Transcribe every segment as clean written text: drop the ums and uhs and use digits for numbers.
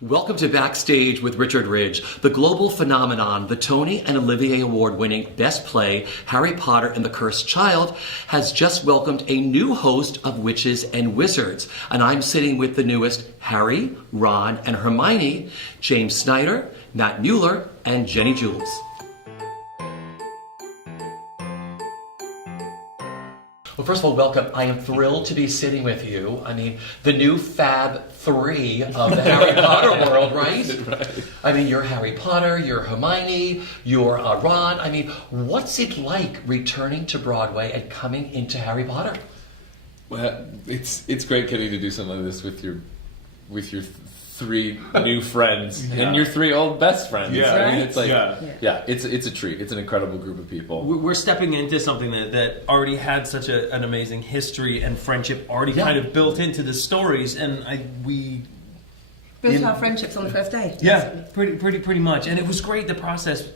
Welcome to Backstage with Richard Ridge. The global phenomenon, the Tony and Olivier Award-winning Best Play, Harry Potter and the Cursed Child, has just welcomed a new host of Witches and Wizards. And I'm sitting with the newest Harry, Ron, and Hermione, James Snyder, Matt Mueller, and Jenny Jules. Well, first of all, welcome. I am thrilled to be sitting with you. I mean, the new Fab Three of the Harry Potter world, right? Right. I mean, you're Harry Potter, you're Hermione, you're Ron. I mean, what's it like returning to Broadway and coming into Harry Potter? Well, it's great getting to do something like this with your three new friends and your three old best friends. Yeah, I mean, it's like It's it's a treat. It's an incredible group of people. We're stepping into something that already had such an amazing history and friendship already kind of built into the stories, and we built our friendships on the first day. Yeah, pretty much, and it was great. The process.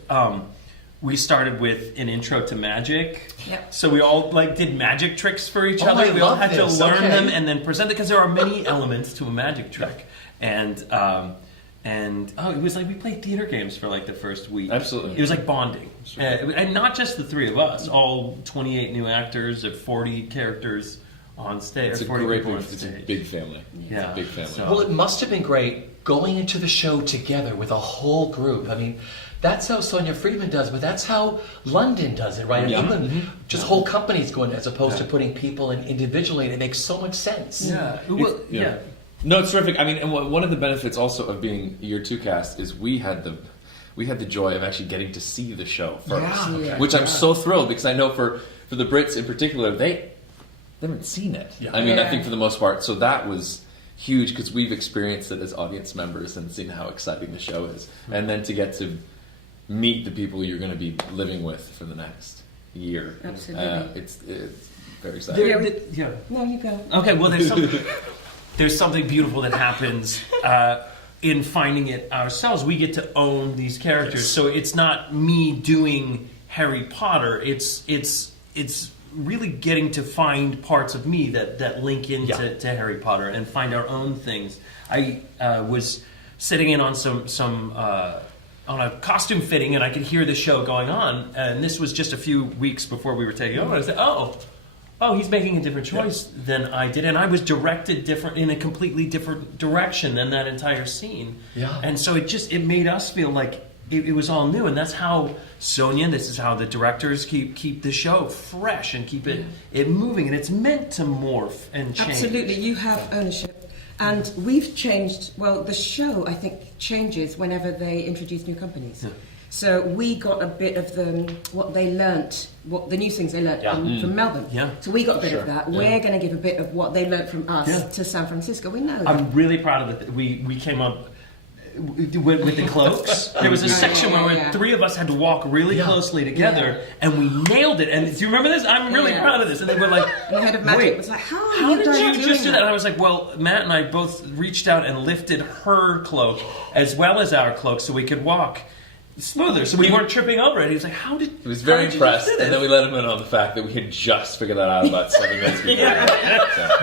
We started with an intro to magic. Yep. So we all did magic tricks for each Oh, other. I We all love had this. to learn Okay. them and then present it because there are many elements to a magic trick. And it was like we played theater games for the first week. Absolutely. It was like bonding. Sure. And not just the three of us, all 28 new actors, 40 characters on stage. It's a 40 great people on group. It's a stage. big family. Yeah. It's a big family. So- Well, it must have been great going into the show together with a whole group. I mean, that's how Sonia Friedman does, but that's how London does it, right? In Yeah. England, just whole companies going as opposed to putting people in individually, and it makes so much sense. Yeah. Well, yeah. No, it's terrific. I mean, and one of the benefits also of being year two cast is we had the joy of actually getting to see the show first, Yeah. which I'm so thrilled because I know for the Brits in particular, they haven't seen it. Yeah. I mean, I Yeah. think for the most part, so that was huge because we've experienced it as audience members and seen how exciting the show is, and then to get to meet the people you're going to be living with for the next year. Absolutely. It's very exciting. Yeah. No, you go. Okay, well, there's something beautiful that happens in finding it ourselves. We get to own these characters, so it's not me doing Harry Potter. It's really getting to find parts of me that link into to Harry Potter and find our own things. I was sitting in on some on a costume fitting, and I could hear the show going on, and this was just a few weeks before we were taking over. I said, Oh, he's making a different choice than I did, and I was directed in a completely different direction than that entire scene. Yeah. And so it made us feel like it was all new, and that's how Sonia. This is how the directors keep the show fresh and keep it moving, and it's meant to morph and change. Absolutely, you have ownership. And we've changed, well, the show, I think, changes whenever they introduce new companies. Yeah. So we got a bit of what they learnt, what the new things they learnt from Melbourne. Yeah. So we got a bit Sure. of that. Yeah. We're going to give a bit of what they learnt from us to San Francisco. We know that. I'm really proud of it. We came up with the cloaks. There was a section where three of us had to walk really closely together, and we nailed it. And do you remember this? I'm really proud of this. And they were like, The head of magic "Wait, was like, how did you just do that?" And I was like, "Well, Matt and I both reached out and lifted her cloak as well as our cloak, so we could walk smoother, so we weren't tripping over it." He was like, "How did?" He was very how did you impressed, do this?" and then we let him in on the fact that we had just figured that out about 7 minutes before.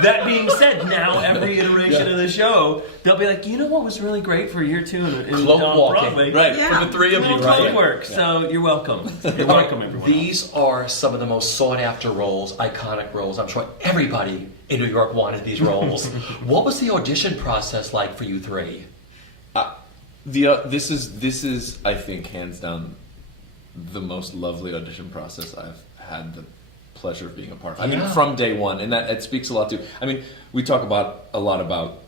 That being said, now every iteration of the show, they'll be like, "You know what was really great for year two in Cloak on walking. Broadway? Right. For the three of you, Little right? cloak work." So you're welcome. You're welcome, everyone. These are some of the most sought-after roles, iconic roles. I'm sure everybody in New York wanted these roles. What was the audition process like for you three? This is I think hands down the most lovely audition process I've had the pleasure of being a part of. I mean, from day one, and that it speaks a lot to. I mean, we talk a lot about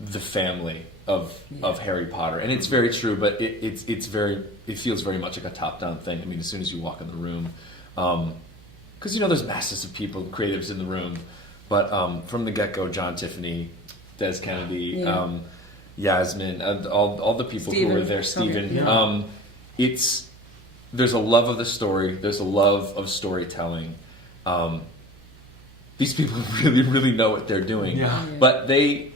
the family of Harry Potter, and it's very true. But it feels very much like a top down thing. I mean, as soon as you walk in the room, because there's masses of people, creatives in the room, but from the get go, John Tiffany, Des Kennedy. Yasmin, all the people who were there, Stephen. There's a love of the story. There's a love of storytelling. These people really, really know what they're doing. Yeah. But they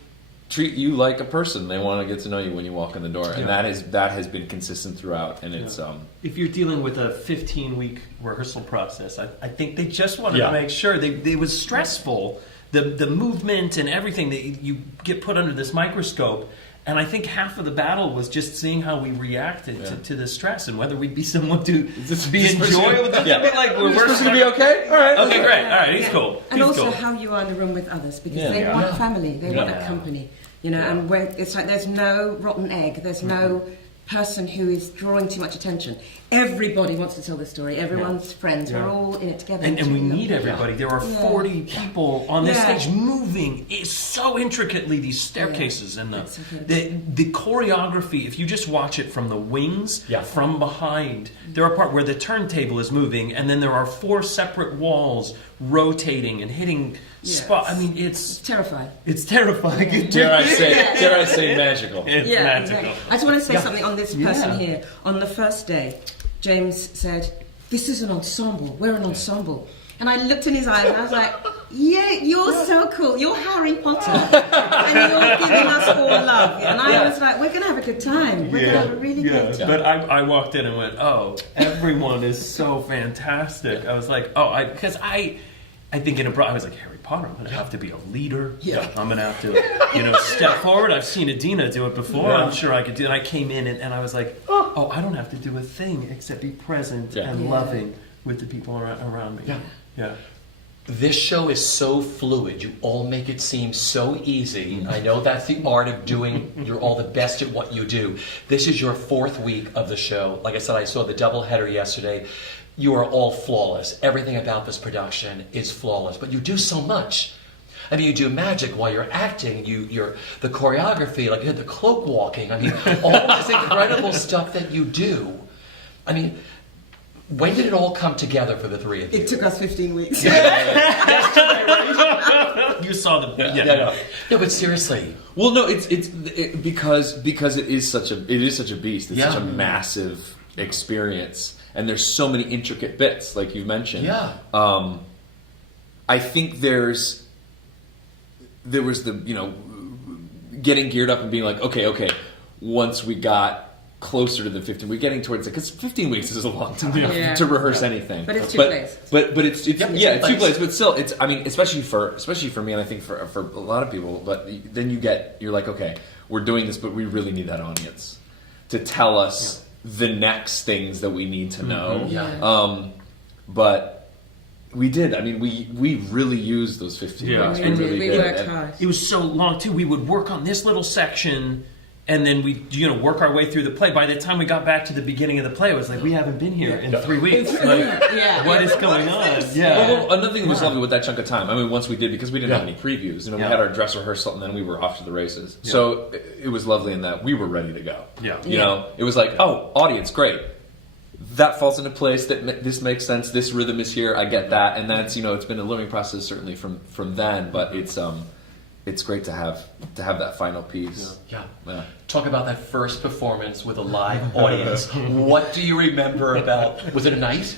treat you like a person. They want to get to know you when you walk in the door, and that has been consistent throughout. And it's if you're dealing with a 15-week rehearsal process, I think they just wanted to make sure it was stressful. The movement and everything that you get put under this microscope. And I think half of the battle was just seeing how we reacted to the stress and whether we'd be someone to be enjoyable. Yeah. Be like, We're supposed to be okay? All right. Okay, great. All right, he's cool. And He's also cool. how you are in the room with others, because Yeah. they Yeah. want family, they want Yeah. a company, you know, and when it's like there's no rotten egg, there's no person who is drawing too much attention. Everybody wants to tell the story, everyone's friends, we're all in it together. And we It's need lovely. everybody. There are Yeah. 40 people on this Yeah. stage moving so intricately, these staircases and It's the choreography. If you just watch it from the wings, from behind, there are parts where the turntable is moving, and then there are 4 separate walls rotating and hitting spot. I mean, it's terrifying. It's terrifying. Dare I say magical. It's Yeah, magical. exactly. I just want to say something on this person Yeah. here. On the first day, James said, "This is an ensemble. We're an ensemble." And I looked in his eyes and I was like, "Yeah, you're so cool. You're Harry Potter, and you're giving us all love." And I was like, "We're going to have a good time. We're going to have a really great time." But I walked in and went, "Oh, everyone is so fantastic." I was like, "Oh, because I think in a I was like, Harry Potter, I'm going to have to be a leader. Yeah. I'm going to have to, step forward. I've seen Adina do it before. I'm sure I could do it." And I came in and I was like, "Oh, I don't have to do a thing except be present and loving with the people around me." Yeah. This show is so fluid. You all make it seem so easy. I know that's the art of doing, you're all the best at what you do. This is your 4th week of the show. Like I said, I saw the doubleheader yesterday. You are all flawless. Everything about this production is flawless. But you do so much. I mean, you do magic while you're acting. You're the choreography, like you had the cloak walking. I mean, all this incredible stuff that you do. I mean, when did it all come together for the 3 of you? It took us 15 weeks. You saw the No, but seriously. Well, no, it's because it is such a beast. It's such a massive experience, and there's so many intricate bits, like you've mentioned. Yeah. I think there was the getting geared up and being like, okay, once we got closer to the 15, we're getting towards it, because 15 weeks is a long time to rehearse anything. But it's 2 plays. But it's 2 plays. plays. But still, it's, I mean, especially for me, and I think for a lot of people. But then you're like, okay, we're doing this, but we really need that audience to tell us the next things that we need to know. But we did. I mean, we really used those 15 weeks. We worked hard. It was so long too. We would work on this little section, and then we work our way through the play. By the time we got back to the beginning of the play, it was like, we haven't been here in 3 weeks. Like, what is going on? Well, another thing that was lovely with that chunk of time, I mean, once we did, because we didn't have any previews, we had our dress rehearsal, and then we were off to the races. So it was lovely in that we were ready to go. You know, it was like, oh, audience, great. That falls into place. This makes sense. This rhythm is here. I get that, and that's it's been a learning process certainly from then, but it's great to have that final piece. Yeah. Talk about that first performance with a live audience. What do you remember about? Was it a night?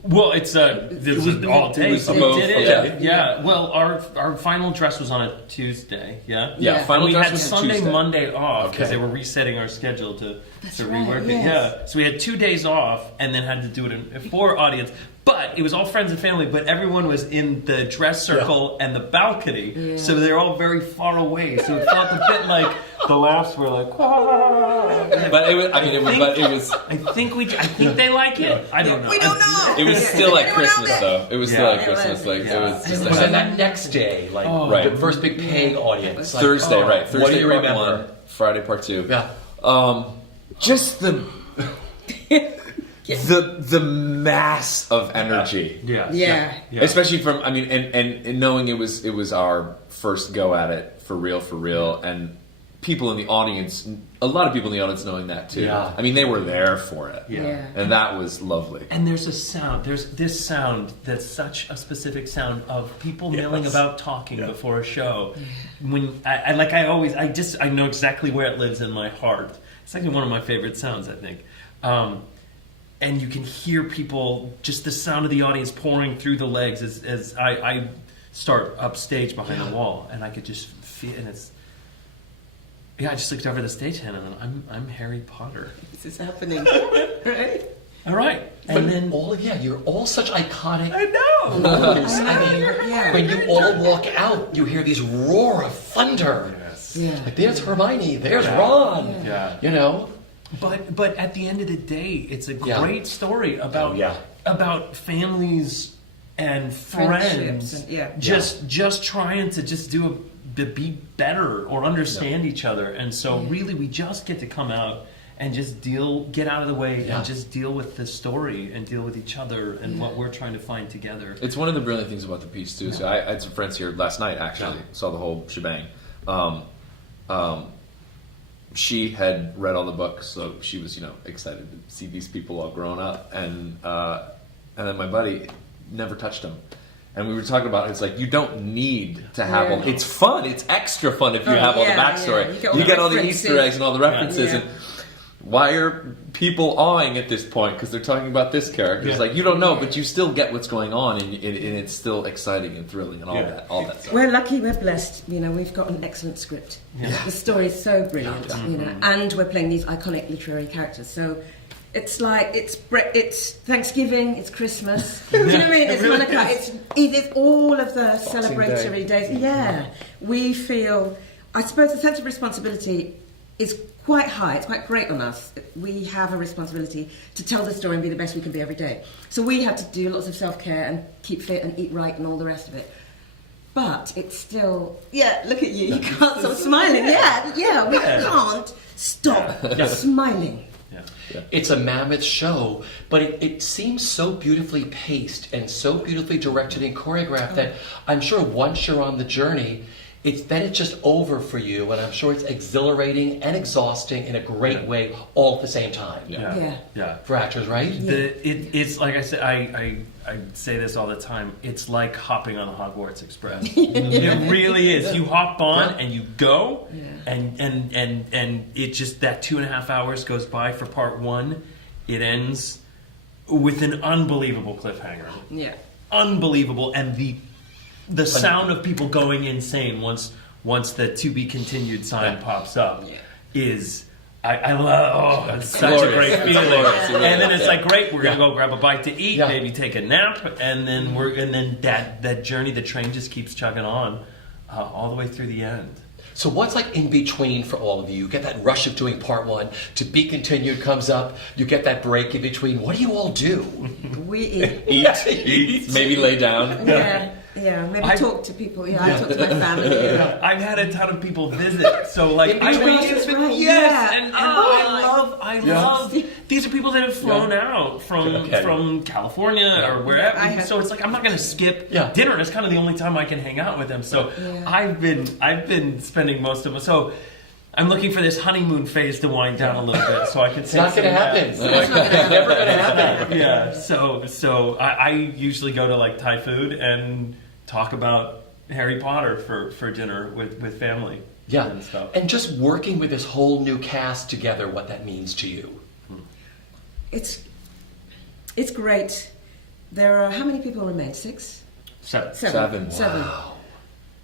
Well, this was all day. It was So both, we did it. Yeah. Well, our final dress was on a Tuesday. Yeah. Final we dress had was Sunday, Tuesday. Monday off because they were resetting our schedule to rework it. Yeah. So we had 2 days off and then had to do it for audience. But it was all friends and family, but everyone was in the dress circle and the balcony, so they're all very far away. So it felt a bit like the laughs were like, "Wah." But it was. I think they like it. I don't know. We don't know. It was still like Anyone Christmas, out there? though. It was still like Christmas. Like it was. Just Was it that next day? Like the first big paying audience? Like, Thursday, right? Thursday, What do you part remember? 1, Friday, part 2. Yeah. Just the mass of energy. Yeah. Especially from, I mean, and knowing it was our first go at it for real, and people in the audience, a lot of people in the audience knowing that too. Yeah. I mean, they were there for it. Yeah. And that was lovely. And there's a sound. There's this sound that's such a specific sound of people milling about talking before a show. When I know exactly where it lives in my heart. It's actually one of my favorite sounds, I think. And you can hear people, just the sound of the audience pouring through the legs as I start upstage behind the wall, and I could just feel, and it's. Yeah, I just looked over the stagehand and I'm Harry Potter. This is happening, right? All right, And then you're all such iconic. I know. roles. I mean, when you all walk out, you hear these roar of thunder. Yeah. Like, there's Hermione, there's Yeah. Ron. Yeah. You know? But at the end of the day, it's a Yeah. great story about Oh, yeah. about families and friends, Friendships and- yeah. just trying to just to be better or understand each other. And so really, we just get to come out and just get out of the way Yeah. and just deal with the story and deal with each other and what we're trying to find together. It's one of the brilliant things about the piece too. So I had some friends here last night. Actually, saw the whole shebang. She had read all the books, so she was excited to see these people all grown up. And then my buddy never touched them. And we were talking about it's like you don't need to have all. It's fun. It's extra fun if you have all the backstory. Yeah. You get all the Easter eggs and all the references. Yeah. And why are people awing at this point because they're talking about this character? It's like you don't know, but you still get what's going on, and it's still exciting and thrilling and all that stuff. We're lucky, we're blessed. We've got an excellent script. The story is so brilliant, and we're playing these iconic literary characters. So it's like it's Thanksgiving, it's Christmas. Do you know what I mean? It's Hanukkah. It is all of the celebratory days. Yeah, we feel. I suppose the sense of responsibility is quite high. It's quite great on us. We have a responsibility to tell the story and be the best we can be every day. So we have to do lots of self-care and keep fit and eat right and all the rest of it. But it's still, look at you. You can't stop smiling. We can't stop smiling. Yeah. It's a mammoth show, but it seems so beautifully paced and so beautifully directed and choreographed that I'm sure once you're on the journey, it's just over for you, and I'm sure it's exhilarating and exhausting in a great way all at the same time. Yeah. For actors, right? It's like I said, I say this all the time. It's like hopping on the Hogwarts Express. It really is. You hop on and you go, and it just that 2.5 hours goes by for part one. It ends with an unbelievable cliffhanger. Yeah. Unbelievable, and the sound of people going insane once the to be continued sign pops up is I love. It's such a great feeling. And then it's like, great, we're gonna go grab a bite to eat, maybe take a nap, and then that journey, the train just keeps chugging on all the way through the end. So what's like in between for all of you? You get that rush of doing part one, to be continued comes up, you get that break in between. What do you all do? We eat. Eat, maybe lay down. Maybe talk to people. I talk to my family. I've had a ton of people visit, so like I love. These are people that have flown out from California or wherever. So it's like I'm not going to skip dinner. It's kind of the only time I can hang out with them. So I've been spending most of it. So I'm looking for this honeymoon phase to wind down a little bit, so I can. It's not going to happen. It's never going to happen. Yeah. So I usually go to like Thai food and talk about Harry Potter for dinner with family. Yeah, and stuff. And just working with this whole new cast together, what that means to you. It's great. There are, how many people remain? 6? 7. Wow.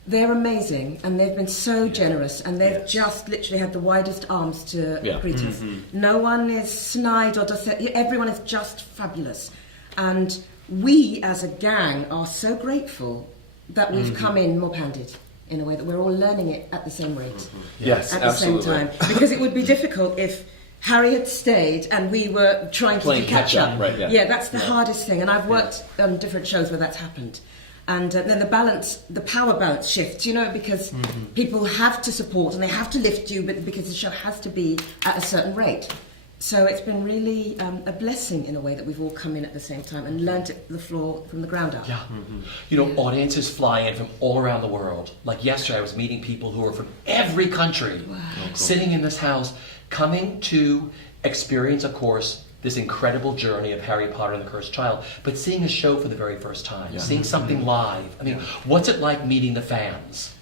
They're amazing, and they've been so generous, and they've just literally had the widest arms to greet us. No one is snide or does that. Everyone is just fabulous. And we, as a gang, are so grateful that we've come in mob-handed in a way that we're all learning it at the same rate. Yes, at the absolutely. same time. Because it would be difficult if Harry had stayed and we were trying to catch up. Right, That's the hardest thing. And I've worked on different shows where that's happened. And then the power balance shifts, because people have to support and they have to lift you, but because the show has to be at a certain rate. So it's been really a blessing in a way that we've all come in at the same time and learnt it the floor from the ground up. Audiences fly in from all around the world. Like yesterday, I was meeting people who are from every country, sitting in this house, coming to experience, of course, this incredible journey of Harry Potter and the Cursed Child, but seeing a show for the very first time, seeing something live. I mean, what's it like meeting the fans?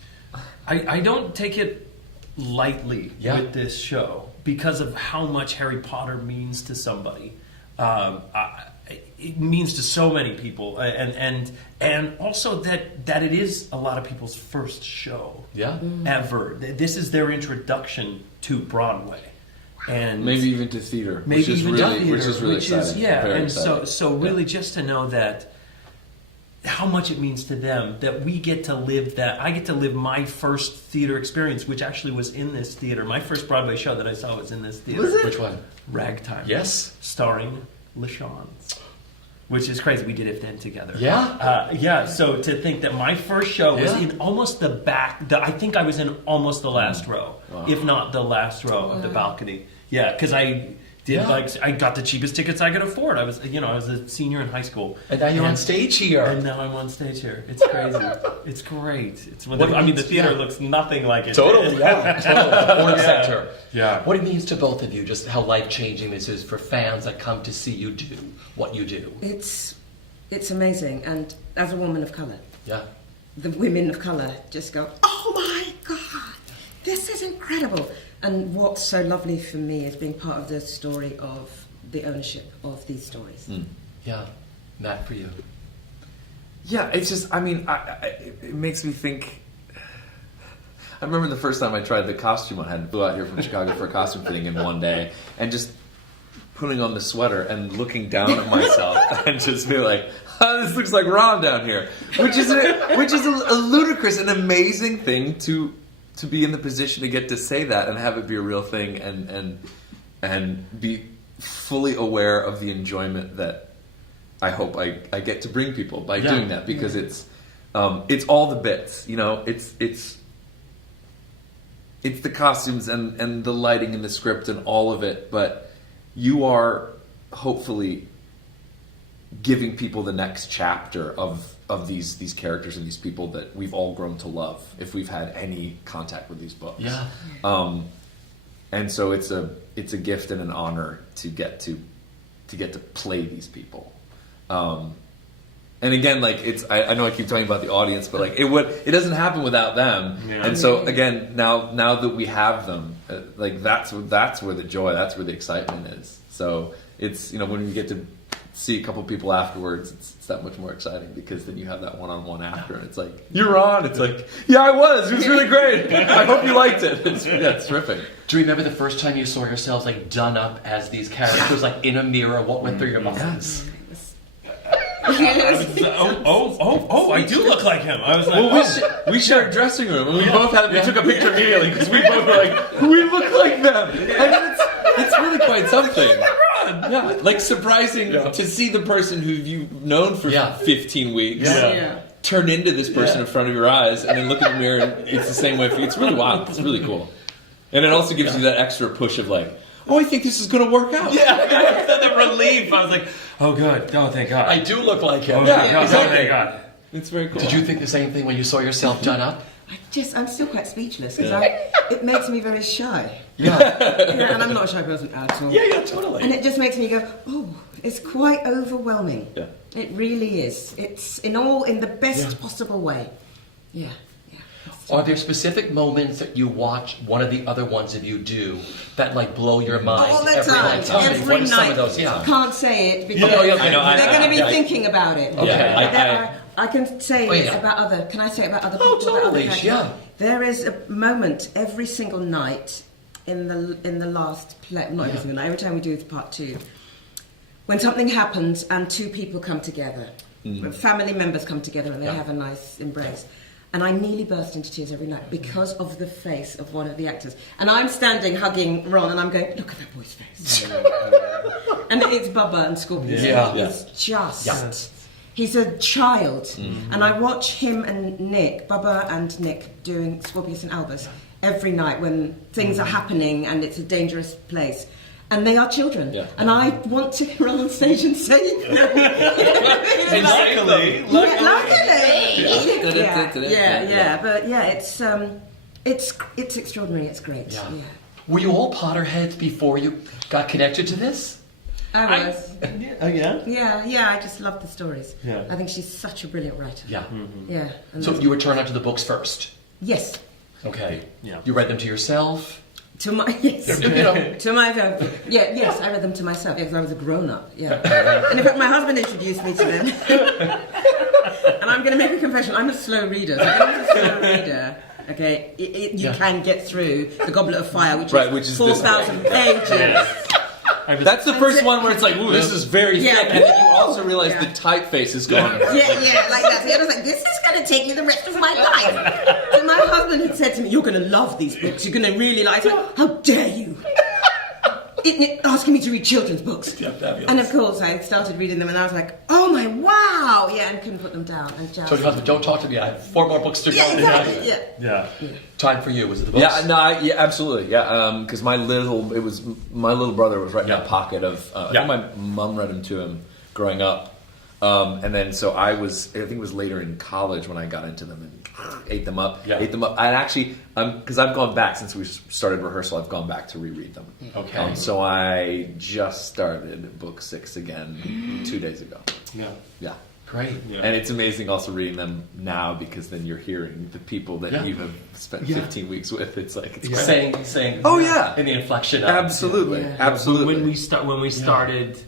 I don't take it lightly with this show because of how much Harry Potter means to somebody. It means to so many people, and also that it is a lot of people's first show ever. This is their introduction to Broadway. And maybe even to theater, which is really exciting. And so really just to know that how much it means to them that we get to live that. I get to live my first theater experience, which actually was in this theater. My first Broadway show that I saw was in this theater. Was it? Which one? Ragtime. Yes. Starring LaShawns. Which is crazy. We did it then together. Yeah? So to think that my first show was in almost the back. I think I was in almost the last row, if not the last row of the balcony. Yeah, because I did I got the cheapest tickets I could afford. I was a senior in high school, And now you're on stage here. and now I'm on stage here. It's crazy. It's great. The theater looks nothing like it. Totally, did. yeah. Totally. Or center. Yeah. What it means to both of you, just how life-changing this is for fans that come to see you do what you do. It's amazing, and as a woman of colour, Yeah. the women of colour just go, oh my God, this is incredible. And what's so lovely for me is being part of the story of the ownership of these stories. Yeah. Matt, for you. Yeah, it's just, I mean, it makes me think. I remember the first time I tried the costume on. I flew out here from Chicago for a costume fitting in one day, and just putting on the sweater and looking down at myself and just be like, oh, this looks like Ron down here, which is a ludicrous and amazing thing to be in the position to get to say that and have it be a real thing and be fully aware of the enjoyment that I hope I get to bring people by doing that, because it's all the bits, it's the costumes and the lighting and the script and all of it, but you are hopefully giving people the next chapter of these characters and these people that we've all grown to love if we've had any contact with these books. Yeah. And so it's a gift and an honor to get to play these people. And again, like I know I keep talking about the audience, but like it doesn't happen without them. Yeah. And so again, now that we have them, like that's where the joy, that's where the excitement is. So it's, when we get to see a couple people afterwards, it's that much more exciting, because then you have that one-on-one after, and it's like, you're on. It's like, yeah, I was. It was really great. I hope you liked it. It's terrific. Do you remember the first time you saw yourselves like done up as these characters, like in a mirror? What went through your minds? I do look like him. I was like, we shared a dressing room, and we both took a picture immediately, because we both were like, we look like them. And it's really quite something. Yeah, like surprising to see the person who you've known for 15 weeks turn into this person in front of your eyes, and then look in the mirror and it's the same way for you. It's really wild. It's really cool. And it also gives you that extra push of like, oh, I think this is going to work out. Yeah, the relief. I was like, oh, good. Oh, thank God. I do look like him. Oh, thank God. exactly. Oh, thank God. It's very cool. Did you think the same thing when you saw yourself done up? I'm still quite speechless, because it makes me very shy. Yeah. And I'm not a shy person at all. Yeah, totally. And it just makes me go, oh, it's quite overwhelming. Yeah. It really is. It's in the best possible way. Yeah. Are there specific moments that you watch one of the other ones of you do that like blow your mind All the every time. night? Tell me, Every what are some night. of those? Yeah. Can't say it because I know. they're going to be thinking about it. Okay. I can say it about other. Can I say it about other people? Oh, totally. Yeah. There is a moment every single night in the last play. Not every single night. Every time we do part 2, when something happens and 2 people come together, when family members come together and they have a nice embrace. And I nearly burst into tears every night because of the face of one of the actors. And I'm standing hugging Ron, and I'm going, look at that boy's face. And it's Bubba and Scorpius. Yeah. It's just... He's a child. And I watch him and Nick, Bubba and Nick, doing Scorpius and Albus every night when things are happening and it's a dangerous place. And they are children. Yeah. And I want to run on stage and save them. And luckily. But it's extraordinary. It's great. Yeah. Were you all Potterheads before you got connected to this? I was. Oh yeah. Yeah. I just love the stories. Yeah. I think she's such a brilliant writer. Yeah. Yeah. So you were turned on to the books first. Yes. Okay. Yeah. You read them to yourself. To my yes, I read them to myself because I was a grown-up. Yeah, and in fact, my husband introduced me to them. And I'm going to make a confession: I'm a slow reader. So I'm a slow reader. Okay, you can get through the Goblet of Fire, which is 4,000 pages. That's the first one where it's like, ooh, this is very Yeah. thick. And then you also realize Yeah. the typeface is gone. Yeah, like that. The other was like, this is going to take me the rest of my life. So my husband had said to me, you're going to love these books. You're going to really like it. How dare you? Asking me to read children's books. Yeah, fabulous. And of course, I started reading them and I was like, oh my, wow. Yeah, and couldn't put them down. And just... Told your husband, don't talk to me. I have 4 more books to go. Yeah, exactly. Yeah. Time for you. Was it the books? Yeah, no, absolutely, yeah. Because my little brother was right in that pocket of. I think my mom read them to him growing up, and then so I think it was later in college when I got into them and ate them up. Yeah. Ate them up. I actually, because I've gone back since we started rehearsal. I've gone back to reread them. Okay. So I just started book 6 again 2 days ago. Yeah. Great. Yeah. And it's amazing also reading them now because then you're hearing the people that you have spent 15 weeks with. It's like it's great. Saying. Oh yeah, In the inflection. absolutely, Yeah. absolutely. When we started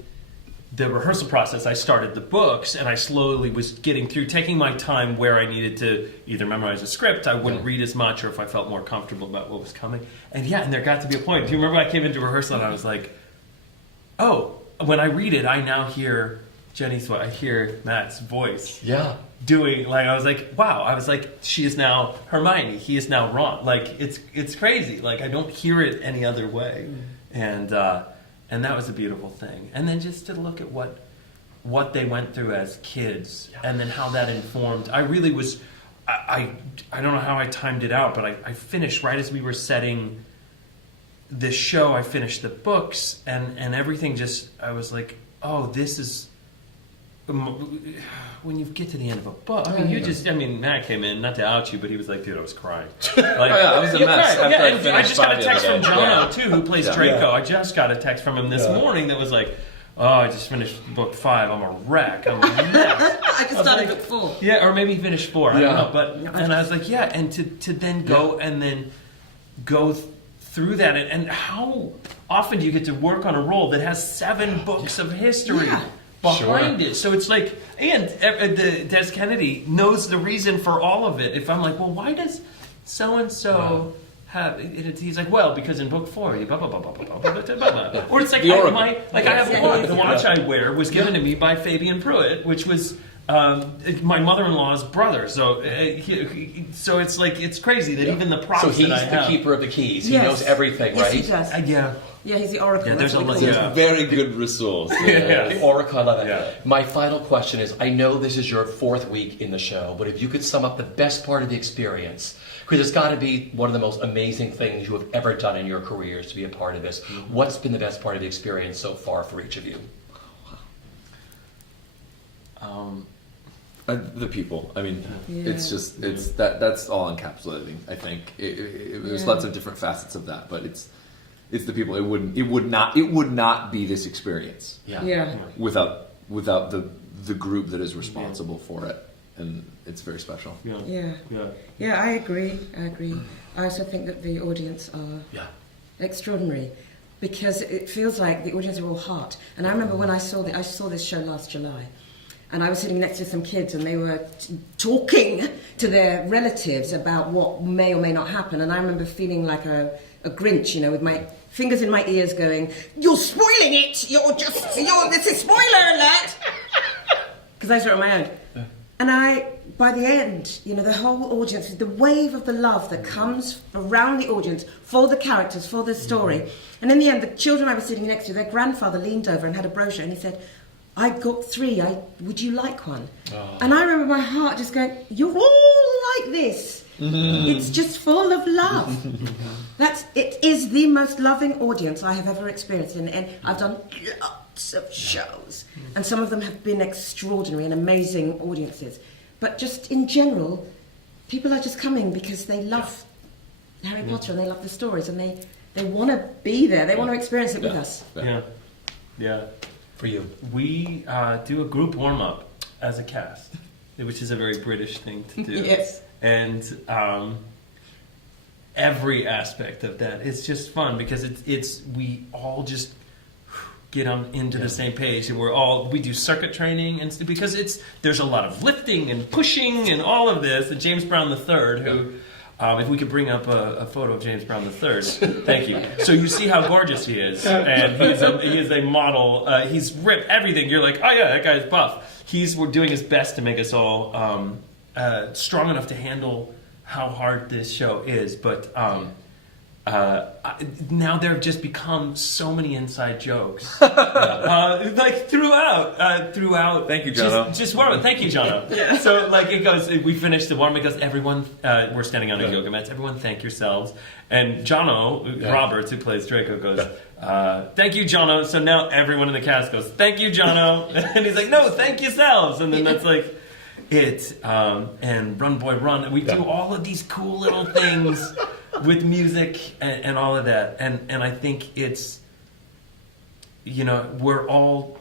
the rehearsal process, I started the books, and I slowly was getting through, taking my time where I needed to either memorize a script, I wouldn't read as much, or if I felt more comfortable about what was coming. And and there got to be a point. Do you remember I came into rehearsal and I was like, oh, when I read it, I now hear Jenny's voice, I hear Matt's voice. Yeah. Doing, like, I was like, wow. I was like, she is now Hermione. He is now Ron. Like, it's crazy. Like, I don't hear it any other way. And that was a beautiful thing. And then just to look at what they went through as kids, and then how that informed. I really was. I don't know how I timed it out, but I finished right as we were setting this show. I finished the books, and everything. Just I was like, oh, this is. When you get to the end of a book, I mean, Matt came in, not to out you, but he was like, dude, I was crying. Like, I was a mess. Right. After I And I finished just got a Five text the from other day. Jono, too, who plays Draco. Yeah. I just got a text from him this morning that was like, oh, I just finished book 5. I'm a wreck. I'm a mess. I just started book 4. Yeah, or maybe he finished 4. I Yeah. don't know. But and I was like, yeah, and to then go and then go through that, and how often do you get to work on a role that has 7 books of history behind it? So it's like, and Des Kennedy knows the reason for all of it. If I'm like, well, why does so and so have? He's like, well, because in book 4, you blah blah blah blah blah blah blah blah. Or it's like I have the watch I wear was given to me by Fabian Pruitt, which was. My mother-in-law's brother, so so it's like it's crazy that even the props. So he's that I the have, keeper of the keys. He Yes. knows everything, Yes, right? he does. yeah. Yeah, he's the oracle. Yeah, there's That's a what lot- we call yeah. him. Very good resource. The Oracle, I love it. Yeah. My final question is, I know this is your 4th week in the show, but if you could sum up the best part of the experience, because it's got to be one of the most amazing things you have ever done in your careers to be a part of this. What's been the best part of the experience so far for each of you? The people. I mean, Yeah. it's just that's all encapsulating. I think there's lots of different facets of that, but it's the people. It would not be this experience Yeah. without the group that is responsible for it, and it's very special. Yeah, I agree. I also think that the audience are extraordinary because it feels like the audience are all heart. And I remember when I saw this show last July, and I was sitting next to some kids and they were talking to their relatives about what may or may not happen. And I remember feeling like a Grinch, with my fingers in my ears going, you're spoiling it! This is spoiler alert! Because I saw it on my own. And by the end, the whole audience, the wave of the love that comes around the audience for the characters, for the story. And in the end, the children I was sitting next to, their grandfather leaned over and had a brochure and he said, I got 3, would you like one? Oh. And I remember my heart just going, you're all like this. It's just full of love. It is the most loving audience I have ever experienced. And I've done lots of shows. And some of them have been extraordinary and amazing audiences. But just in general, people are just coming because they love Harry Potter and they love the stories and they want to be there. They want to experience it with us. Yeah. For you? We do a group warm-up as a cast, which is a very British thing to do. Yes. And every aspect of that, it's just fun because we all just get into the same page, and we do circuit training and because there's a lot of lifting and pushing and all of this. And James Brown III, who If we could bring up a photo of James Brown III, thank you. So you see how gorgeous he is, and he is a model. He's ripped everything. You're like, oh yeah, that guy's buff. We're doing his best to make us all strong enough to handle how hard this show is. But now there have just become so many inside jokes, like throughout. Thank you, Jono. Just warm. Thank you, Jono. Yeah. So like it goes. We finish the warm. It goes. Everyone, we're standing on a yoga mat. Everyone, thank yourselves. And Jono Roberts, who plays Draco, goes. Thank you, Jono. So now everyone in the cast goes. Thank you, Jono. And he's like, no, thank yourselves. And then that's like. And Run Boy Run. We do all of these cool little things with music and all of that. And I think it's, we're all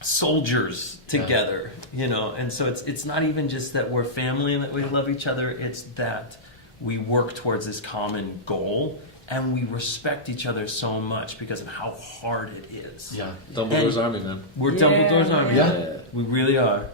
soldiers together, and so it's not even just that we're family and that we love each other, it's that we work towards this common goal and we respect each other so much because of how hard it is. Yeah, Dumbledore's Army, man. We're Dumbledore's Army. Yeah. We really are.